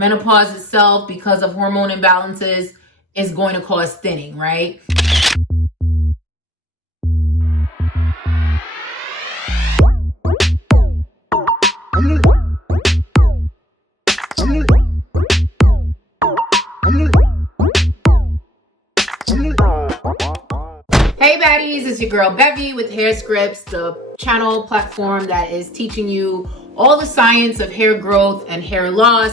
menopause itself, because of hormone imbalances, is going to cause thinning, right? Hey baddies, it's your girl Bevy with Hairscripts, the channel platform that is teaching you all the science of hair growth and hair loss.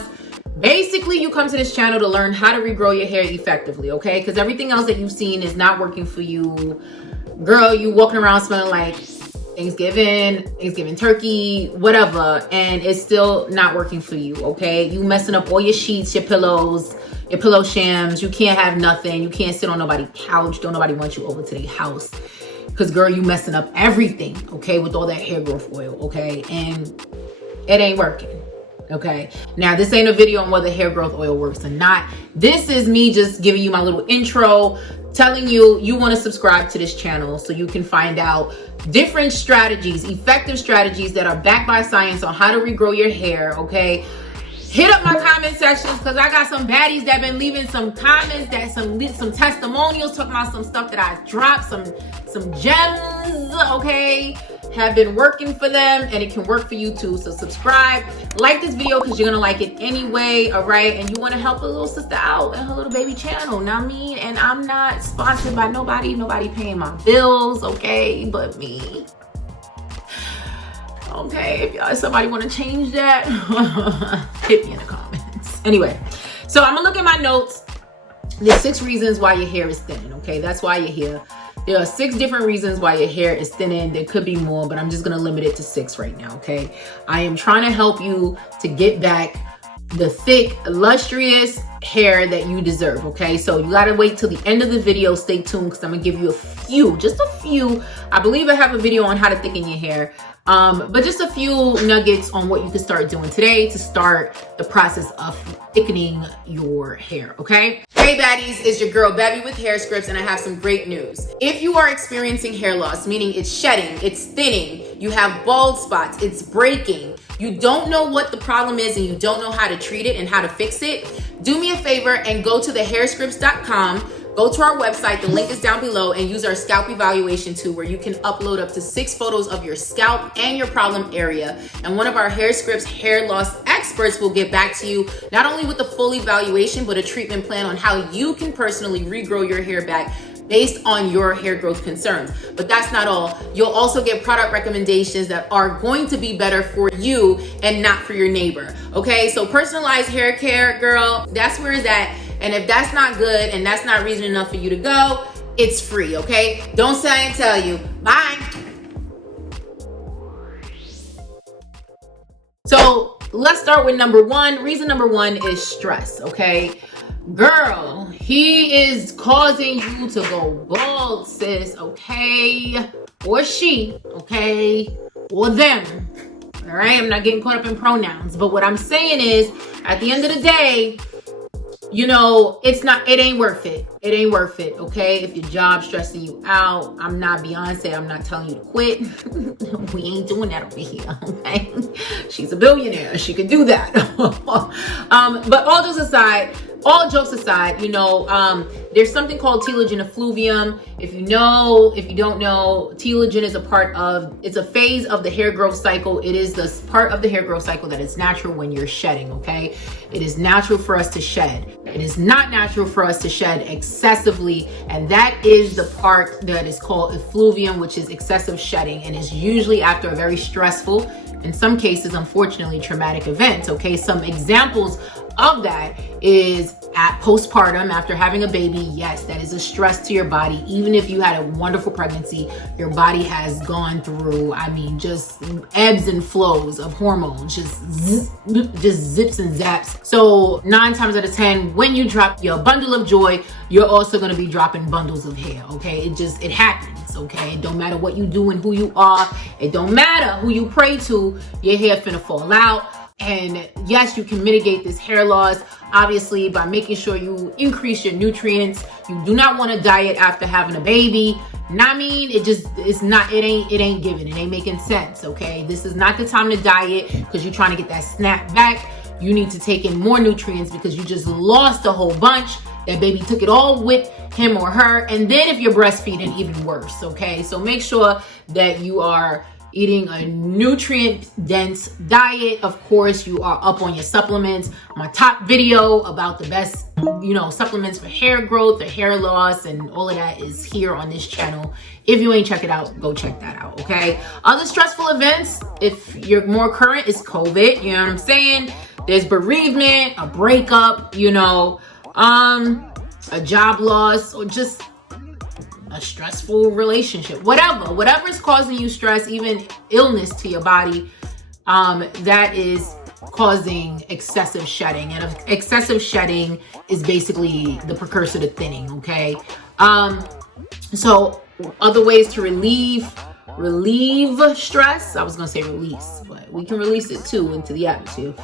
Basically, you come to this channel to learn how to regrow your hair effectively, okay? Because everything else that you've seen is not working for you. Girl, you walking around smelling like Thanksgiving turkey, whatever, and it's still not working for you, okay? You messing up all your sheets, your pillows, your pillow shams. You can't have nothing. You can't sit on nobody's couch. Don't nobody want you over to their house. Because, girl, you messing up everything, okay, with all that hair growth oil, okay? And it ain't working, okay? Now, this ain't a video on whether hair growth oil works or not. This is me just giving you my little intro, telling you you want to subscribe to this channel so you can find out different strategies, effective strategies that are backed by science on how to regrow your hair, okay? Hit up my comment sections because I got some baddies that been leaving some comments, that some testimonials, talking about some stuff that I dropped, some gems, okay, have been working for them, and it can work for you too. So subscribe, like this video because you're gonna like it anyway, all right? And you want to help a little sister out and her little baby channel, know what I mean? And I'm not sponsored by nobody paying my bills, okay, but me. Okay, if somebody want to change that, hit me in the comments. Anyway, so I'm gonna look at my notes. There's 6 reasons why your hair is thinning, okay? That's why you're here. There are 6 different reasons why your hair is thinning. There could be more, but I'm just gonna limit it to 6 right now, okay? I am trying to help you to get back the thick, lustrous hair that you deserve, okay? So you gotta wait till the end of the video. Stay tuned because I'm gonna give you just a few. I believe I have a video on how to thicken your hair. But just a few nuggets on what you can start doing today to start the process of thickening your hair, okay? Hey baddies, it's your girl Bevy with Hairscripts, and I have some great news. If you are experiencing hair loss, meaning it's shedding, it's thinning, you have bald spots, it's breaking, you don't know what the problem is and you don't know how to treat it and how to fix it, do me a favor and go to hairscripts.com. Go to our website, the link is down below, and use our scalp evaluation tool where you can upload up to 6 photos of your scalp and your problem area. And one of our Hairscripts hair loss experts will get back to you, not only with the full evaluation, but a treatment plan on how you can personally regrow your hair back based on your hair growth concerns. But that's not all. You'll also get product recommendations that are going to be better for you and not for your neighbor. Okay, so personalized hair care, girl, that's where it's at. And if that's not good and that's not reason enough for you to go, it's free, okay? Don't say I didn't tell you. Bye. So let's start with number 1. Reason number 1 is stress, okay? Girl, he is causing you to go bald, sis, okay? Or she, okay? Or them, all right? I'm not getting caught up in pronouns, but what I'm saying is, at the end of the day, you know, it ain't worth it. It ain't worth it, okay? If your job's stressing you out, I'm not Beyonce. I'm not telling you to quit. We ain't doing that over here, okay? She's a billionaire. She can do that. But all jokes aside, you know, there's something called telogen effluvium. If you don't know, telogen is it's a phase of the hair growth cycle. It is the part of the hair growth cycle that is natural when you're shedding, okay? It is natural for us to shed. It is not natural for us to shed excessively, and that is the part that is called effluvium, which is excessive shedding, and is usually after a very stressful, in some cases, unfortunately, traumatic event, okay? Some examples of that is at postpartum, after having a baby. Yes, that is a stress to your body. Even if you had a wonderful pregnancy, your body has gone through, just ebbs and flows of hormones, just zips and zaps. So 9 times out of 10, when you drop your bundle of joy, you're also going to be dropping bundles of hair, okay? It happens, okay? It don't matter what you do and who you are. It don't matter who you pray to, your hair finna fall out. And yes, you can mitigate this hair loss, obviously, by making sure you increase your nutrients. You do not want to diet after having a baby. It ain't giving. It ain't making sense, okay? This is not the time to diet because you're trying to get that snap back. you need to take in more nutrients because you just lost a whole bunch. That baby took it all with him or her. And then if you're breastfeeding, even worse, okay? So make sure that you are eating a nutrient-dense diet. Of course, you are up on your supplements. My top video about the best, supplements for hair growth, or hair loss, and all of that is here on this channel. If you ain't check it out, go check that out, okay? Other stressful events, if you're more current, is COVID, you know what I'm saying? There's bereavement, a breakup, a job loss, or just a stressful relationship, whatever is causing you stress, even illness to your body, that is causing excessive shedding. And excessive shedding is basically the precursor to thinning, okay? So other ways to relieve stress, I was gonna say release, but we can release it too into the atmosphere.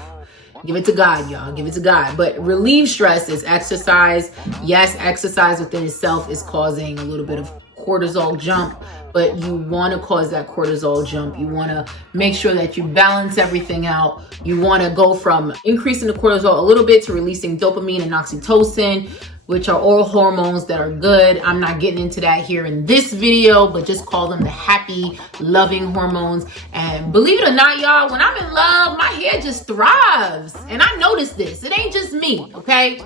Give it to God, y'all. Give it to God. But relieve stress is exercise. Yes, exercise within itself is causing a little bit of cortisol jump, but you want to cause that cortisol jump. You want to make sure that you balance everything out. You want to go from increasing the cortisol a little bit to releasing dopamine and oxytocin, which are all hormones that are good. I'm not getting into that here in this video, but just call them the happy, loving hormones. And believe it or not, y'all, when I'm in love, my hair just thrives. And I notice this. It ain't just me, okay?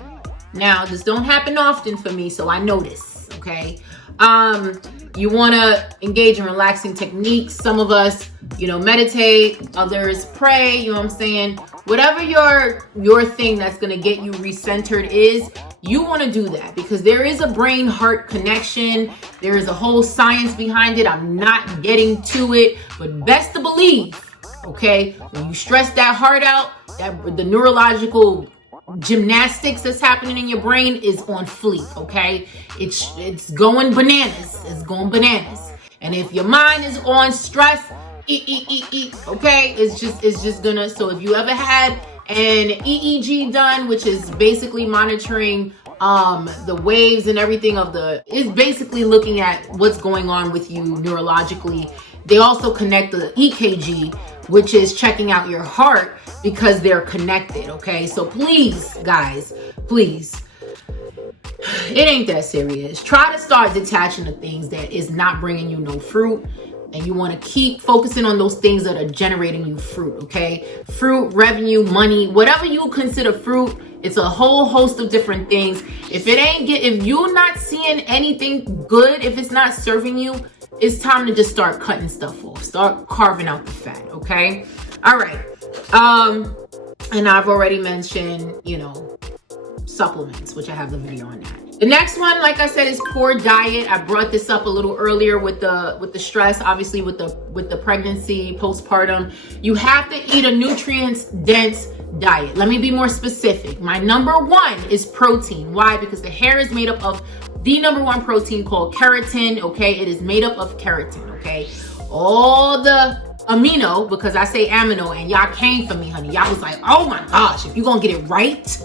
Now, this don't happen often for me, so I notice, okay? You want to engage in relaxing techniques. Some of us, meditate, others pray, you know what I'm saying? Whatever your thing that's going to get you recentered is, you want to do that because there is a brain-heart connection. There is a whole science behind it. I'm not getting to it, but best to believe, okay, when you stress that heart out, that the neurological gymnastics that's happening in your brain is on fleek, okay? It's going bananas. It's going bananas. And if your mind is on stress, okay? It's just gonna, so if you ever had an EEG done, which is basically monitoring the waves and everything is basically looking at what's going on with you neurologically. They also connect the EKG, which is checking out your heart because they're connected, okay? So please, guys, please, it ain't that serious. Try to start detaching the things that is not bringing you no fruit. And you want to keep focusing on those things that are generating you fruit, okay? Fruit, revenue, money, whatever you consider fruit, it's a whole host of different things. If you're not seeing anything good, if it's not serving you, it's time to just start cutting stuff off. Start carving out the fat, okay? All right. And I've already mentioned, supplements, which I have the video on that. The next one, like I said, is poor diet. I brought this up a little earlier with the stress, obviously with the pregnancy, postpartum. You have to eat a nutrients-dense diet. Let me be more specific. My number one is protein. Why? Because the hair is made up of the number one protein called keratin, okay? It is made up of keratin, okay? All the amino, because I say amino, and y'all came for me, honey. Y'all was like, oh my gosh, if you're gonna get it right,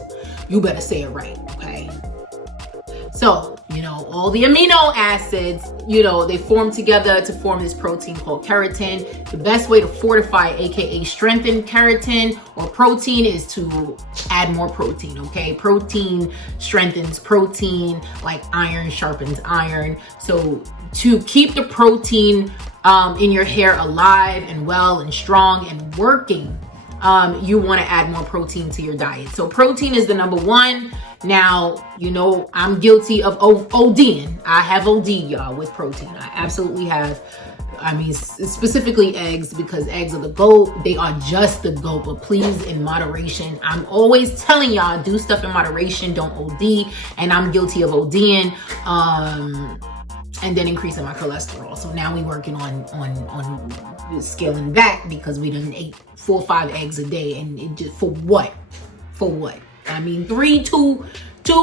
you better say it right, okay? So, all the amino acids, they form together to form this protein called keratin. The best way to fortify, aka strengthen keratin or protein, is to add more protein, okay? Protein strengthens protein, like iron sharpens iron. So to keep the protein in your hair alive and well and strong and working, you want to add more protein to your diet. So protein is the number one. Now, I'm guilty of ODing. I have OD'd, y'all, with protein. I absolutely have. I mean, specifically eggs, because eggs are the GOAT. They are just the GOAT, but please, in moderation. I'm always telling y'all, do stuff in moderation, don't OD. And I'm guilty of ODing. And then increasing my cholesterol. So now we working on scaling back because we done ate 4 or 5 eggs a day, and it just, for what? I mean, 2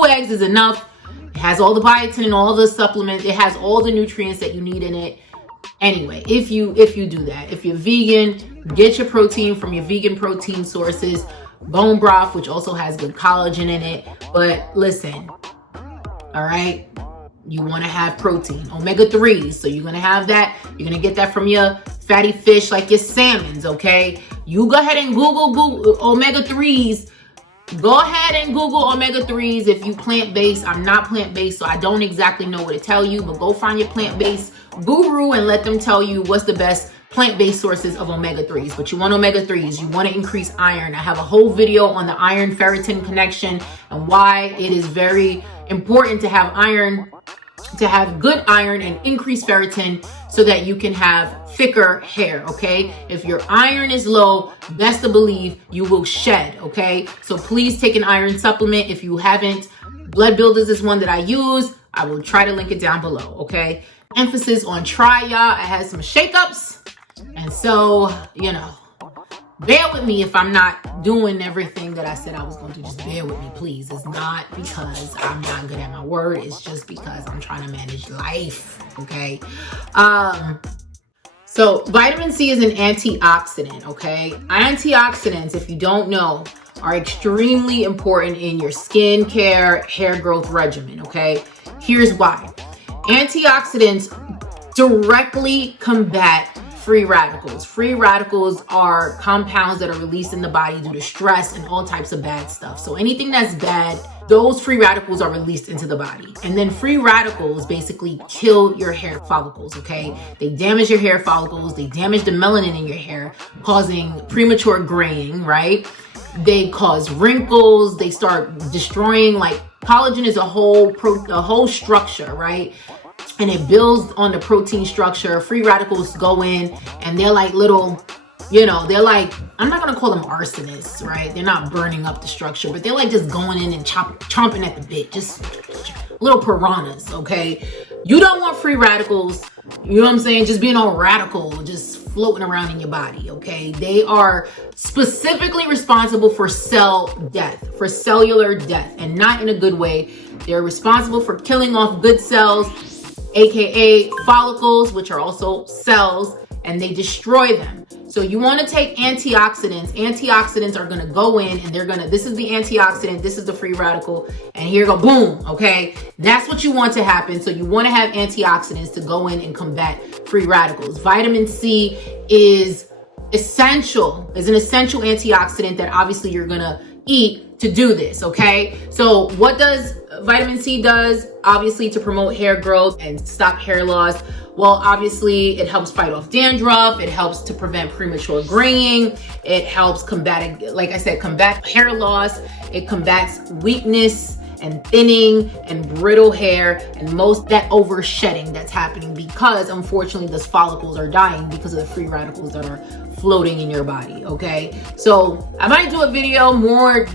eggs is enough. It has all the biotin and all the supplements. It has all the nutrients that you need in it. Anyway, if you do that, if you're vegan, get your protein from your vegan protein sources. Bone broth, which also has good collagen in it. But listen, all right, you want to have protein, omega-3s. So you're going to have that. You're going to get that from your fatty fish, like your salmons, okay? You go ahead and Google omega-3s. Go ahead and Google omega-3s if you plant-based. I'm not plant-based, so I don't exactly know what to tell you, but go find your plant-based guru and let them tell you what's the best plant-based sources of omega-3s. But you want omega-3s, you want to increase iron. I have a whole video on the iron ferritin connection and why it is very important to have iron, to have good iron and increase ferritin so that you can have thicker hair, okay? If your iron is low, best to believe you will shed, okay? So please take an iron supplement if you haven't. Blood Builders is one that I use. I will try to link it down below, okay? Emphasis on try, y'all. I had some shakeups. And so, you know, bear with me if I'm not doing everything that I said I was going to. Just bear with me, please. It's not because I'm not good at my word. It's just because I'm trying to manage life, okay? So vitamin C is an antioxidant, okay? Antioxidants, if you don't know, are extremely important in your skin care, hair growth regimen, okay? Here's why. Antioxidants directly combat free radicals. Free radicals are compounds that are released in the body due to stress and all types of bad stuff. So anything that's bad, those free radicals are released into the body. And then free radicals basically kill your hair follicles, okay? They damage your hair follicles. They damage the melanin in your hair, causing premature graying, right? They cause wrinkles. They start destroying, like, collagen is a whole structure, right? And it builds on the protein structure. Free radicals go in and they're like little, you know, they're like, I'm not going to call them arsonists, right? They're not burning up the structure, but they're like just going in and chomping at the bit, just little piranhas, okay? You don't want free radicals, you know what I'm saying? Just being all radical, just floating around in your body, okay? They are specifically responsible for cell death, for cellular death, and not in a good way. They're responsible for killing off good cells, aka follicles, which are also cells, and they destroy them. So you want to take antioxidants. Antioxidants are going to go in and they're going to, this is the antioxidant, this is the free radical, and here go, boom, okay? That's what you want to happen. So you want to have antioxidants to go in and combat free radicals. Vitamin C is essential, is an essential antioxidant that obviously you're going to eat to do this, okay? So what does vitamin C does, obviously, to promote hair growth and stop hair loss? Well, obviously, it helps fight off dandruff. It helps to prevent premature graying. It helps combat, like I said, combat hair loss. It combats weakness and thinning and brittle hair and most that over shedding that's happening because, unfortunately, those follicles are dying because of the free radicals that are floating in your body, okay? So I might do a video more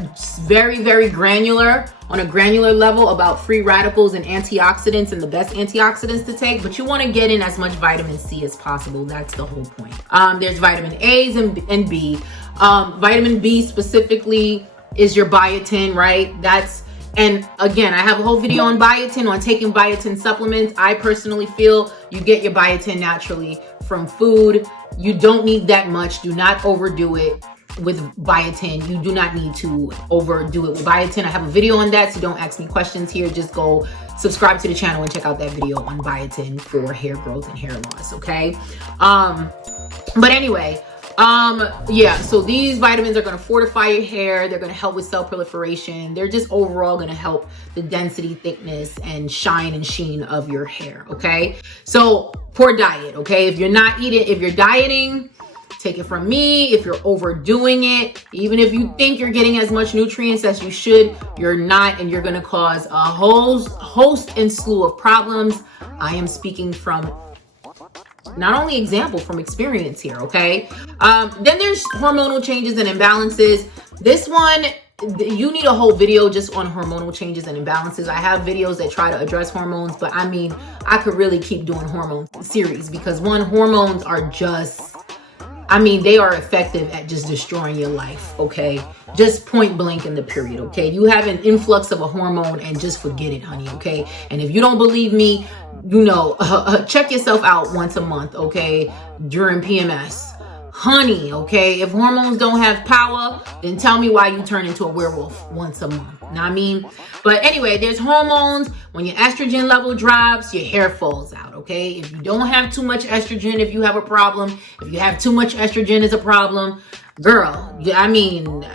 very, very granular, on a granular level, about free radicals and antioxidants and the best antioxidants to take, but you want to get in as much vitamin C as possible. That's the whole point. There's vitamin A's and B. Vitamin B specifically is your biotin, right? And again, I have a whole video on biotin, on taking biotin supplements. I personally feel you get your biotin naturally from food. You don't need that much. Do not overdo it with biotin. You do not need to overdo it with biotin. I have a video on that, so don't ask me questions here. Just go subscribe to the channel and check out that video on biotin for hair growth and hair loss, okay? But anyway, yeah, so these vitamins are going to fortify your hair. They're going to help with cell proliferation. They're just overall going to help the density, thickness, and shine and sheen of your hair, okay? So poor diet, okay? If you're dieting, take it from me. If you're overdoing it, even if you think you're getting as much nutrients as you should, you're not, and you're going to cause a whole host and slew of problems. I am speaking from not only example, from experience here, okay? Then there's hormonal changes and imbalances. This one, you need a whole video just on hormonal changes and imbalances. I have videos that try to address hormones, but I mean, I could really keep doing hormone series because hormones are just, I mean, they are effective at just destroying your life, okay? Just point blank in the period, okay? You have an influx of a hormone and just forget it, honey, okay? And if you don't believe me, you know, check yourself out once a month, okay? During PMS. honey, okay? If hormones don't have power, then tell me why you turn into a werewolf once a month. Know what I mean? But anyway, there's hormones. When your estrogen level drops, your hair falls out, okay? If you don't have too much estrogen, if you have a problem, if you have too much estrogen is a problem, girl, I mean,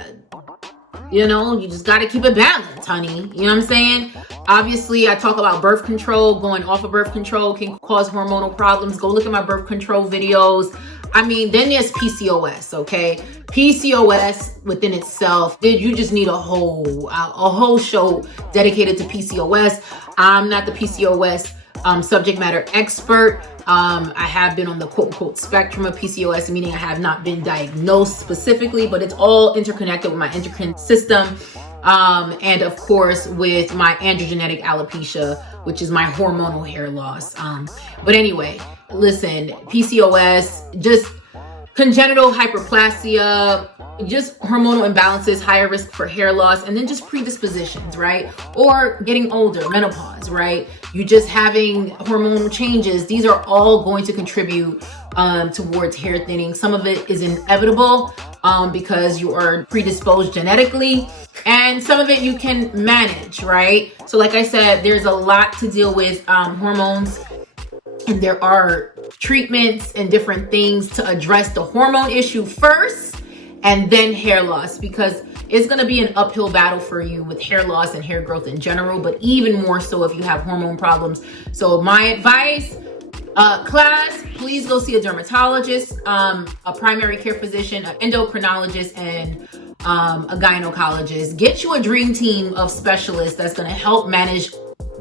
you know, you just got to keep it balanced, honey. You know what I'm saying? Obviously, I talk about birth control. Going off of birth control can cause hormonal problems. Go look at my birth control videos. I mean, then there's PCOS, okay? PCOS within itself, you just need a whole show dedicated to PCOS. I'm not the PCOS subject matter expert. I have been on the quote unquote spectrum of PCOS, meaning I have not been diagnosed specifically, but it's all interconnected with my endocrine system. And of course with my androgenetic alopecia, which is my hormonal hair loss. But anyway, listen, PCOS, just congenital hyperplasia, just hormonal imbalances, higher risk for hair loss, and then just predispositions, right? Or getting older, menopause, right? You just having hormonal changes. These are all going to contribute towards hair thinning. Some of it is inevitable because you are predisposed genetically, and some of it you can manage, right? So like I said, there's a lot to deal with hormones, and there are treatments and different things to address the hormone issue first and then hair loss, because it's going to be an uphill battle for you with hair loss and hair growth in general, but even more so if you have hormone problems. So my advice, class, please go see a dermatologist, a primary care physician, an endocrinologist, and a gynecologist. Get you a dream team of specialists that's going to help manage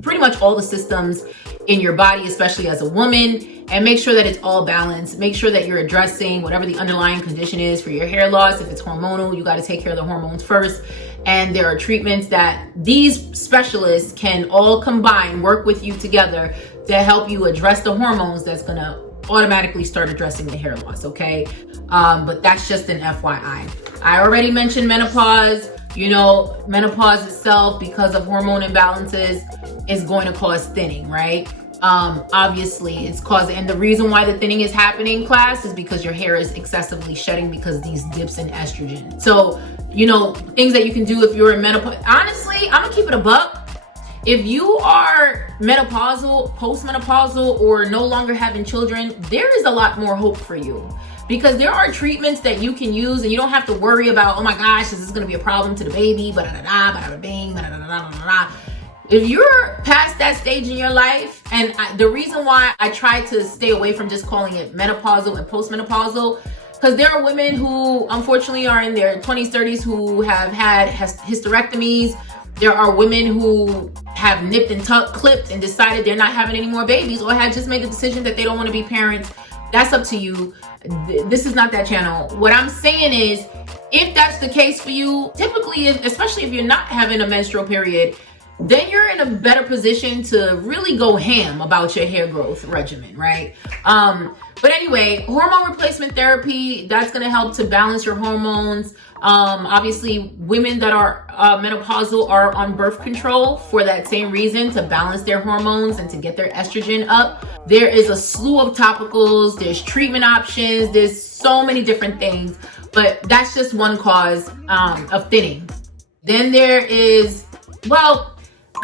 pretty much all the systems in your body, especially as a woman, and make sure that it's all balanced. Make sure that you're addressing whatever the underlying condition is for your hair loss. If it's hormonal, you got to take care of the hormones first. And there are treatments that these specialists can all combine, work with you together to help you address the hormones that's going to automatically start addressing the hair loss, okay? But that's just an FYI. I already mentioned menopause. You know, menopause itself, because of hormone imbalances, is going to cause thinning, right? Obviously it's causing, and the reason why the thinning is happening, class, is because your hair is excessively shedding because of these dips in estrogen. So, you know, things that you can do if you're in menopause. Honestly, I'm gonna keep it a buck. If you are menopausal, postmenopausal, or no longer having children, there is a lot more hope for you. Because there are treatments that you can use, and you don't have to worry about, oh my gosh, is this going to be a problem to the baby? Ba-da-da-da, ba-da-da-bing. If you're past that stage in your life, and the reason why I try to stay away from just calling it menopausal and postmenopausal, because there are women who unfortunately are in their 20s, 30s who have had hysterectomies. There are women who have nipped and clipped and decided they're not having any more babies, or had just made the decision that they don't want to be parents. That's up to you. This is not that channel. What I'm saying is, if that's the case for you, typically, especially if you're not having a menstrual period, then you're in a better position to really go ham about your hair growth regimen, right? But anyway, hormone replacement therapy, that's going to help to balance your hormones. Obviously, women that are menopausal are on birth control for that same reason, to balance their hormones and to get their estrogen up. There is a slew of topicals, there's treatment options, there's so many different things, but that's just one cause of thinning. Then there is, well,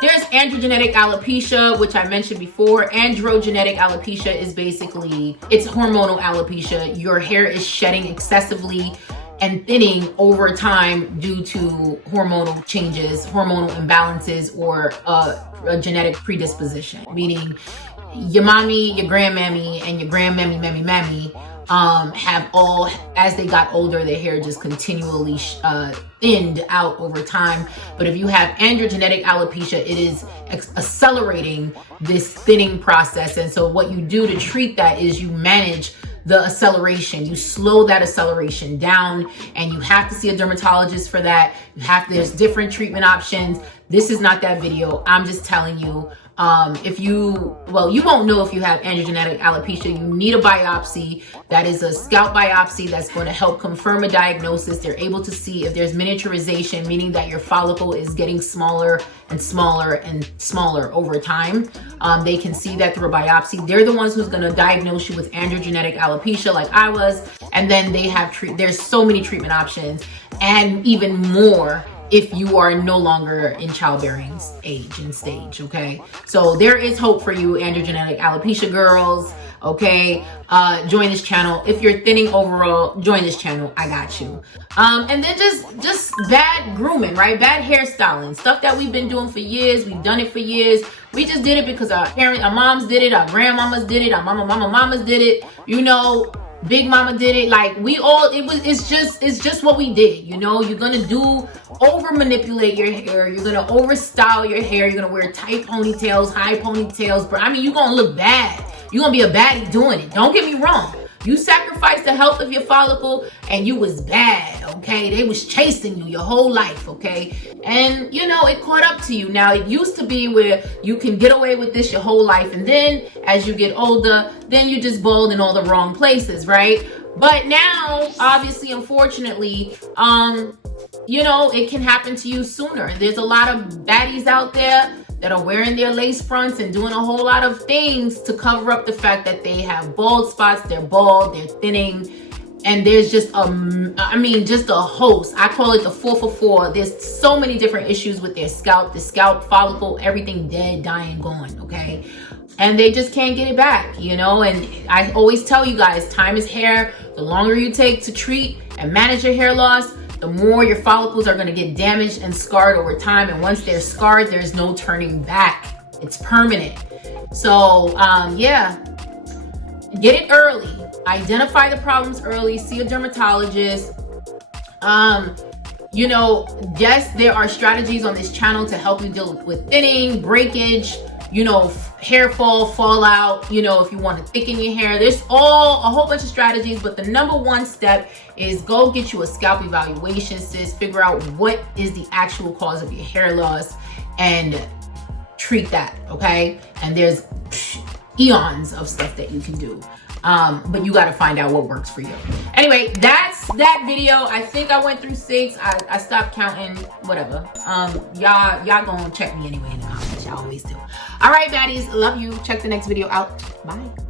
there's androgenetic alopecia, which I mentioned before. Androgenetic alopecia is basically, it's hormonal alopecia. Your hair is shedding excessively and thinning over time due to hormonal changes, hormonal imbalances, or a genetic predisposition. Meaning your mommy, your grandmammy, and your grandmammy have all, as they got older, their hair just continually thinned out over time. But if you have androgenetic alopecia, it is accelerating this thinning process. And so what you do to treat that is you manage the acceleration. You slow that acceleration down, and you have to see a dermatologist for that. There's different treatment options. This is not that video. I'm just telling you If you, well, you won't know if you have androgenetic alopecia. You need a biopsy. That is a scalp biopsy that's going to help confirm a diagnosis. They're able to see if there's miniaturization, meaning that your follicle is getting smaller and smaller and smaller over time. They can see that through a biopsy. They're the ones who's going to diagnose you with androgenetic alopecia like I was. And then they have there's so many treatment options, and even more if you are no longer in childbearing age and stage. Okay, so there is hope for you androgenetic alopecia girls. Okay, join this channel. If you're thinning overall, join this channel. I got you. And then just bad grooming, right? Bad hairstyling, stuff that we've been doing for years. We've done it for years. We just did it because our parents, our moms did it, our grandmamas did it, our mamas did it, you know, Big Mama did it. Like, we all, it's just what we did. You know, you're gonna over manipulate your hair, you're gonna over style your hair, you're gonna wear tight ponytails, high ponytails, but I mean, you're gonna look bad. You're gonna be a baddie doing it. Don't get me wrong. You sacrificed the health of your follicle and you was bad, okay? They was chasing you your whole life, okay? And, you know, it caught up to you. Now, it used to be where you can get away with this your whole life, and then as you get older, then you just bald in all the wrong places, right? But now, obviously, unfortunately, you know, it can happen to you sooner. There's a lot of baddies out there that are wearing their lace fronts and doing a whole lot of things to cover up the fact that they have bald spots, they're bald, they're thinning, and there's just just a host. I call it the 444. There's so many different issues with their scalp, the scalp follicle, everything dead, dying, gone, okay? And they just can't get it back, you know? And I always tell you guys, time is hair. The longer you take to treat and manage your hair loss, the more your follicles are going to get damaged and scarred over time. And once they're scarred, there's no turning back. It's permanent. So, yeah, get it early. Identify the problems early. See a dermatologist. You know, yes, there are strategies on this channel to help you deal with thinning, breakage, you know, hair fall, fallout, you know, if you want to thicken your hair. There's a whole bunch of strategies, but the number one step is go get you a scalp evaluation, sis. Figure out what is the actual cause of your hair loss and treat that, okay? And there's eons of stuff that you can do. But you got to find out what works for you. Anyway, that's that video. I think I went through 6. I stopped counting, whatever. Y'all gonna check me anyway in the comments. Y'all always do. All right, baddies, love you. Check the next video out. Bye.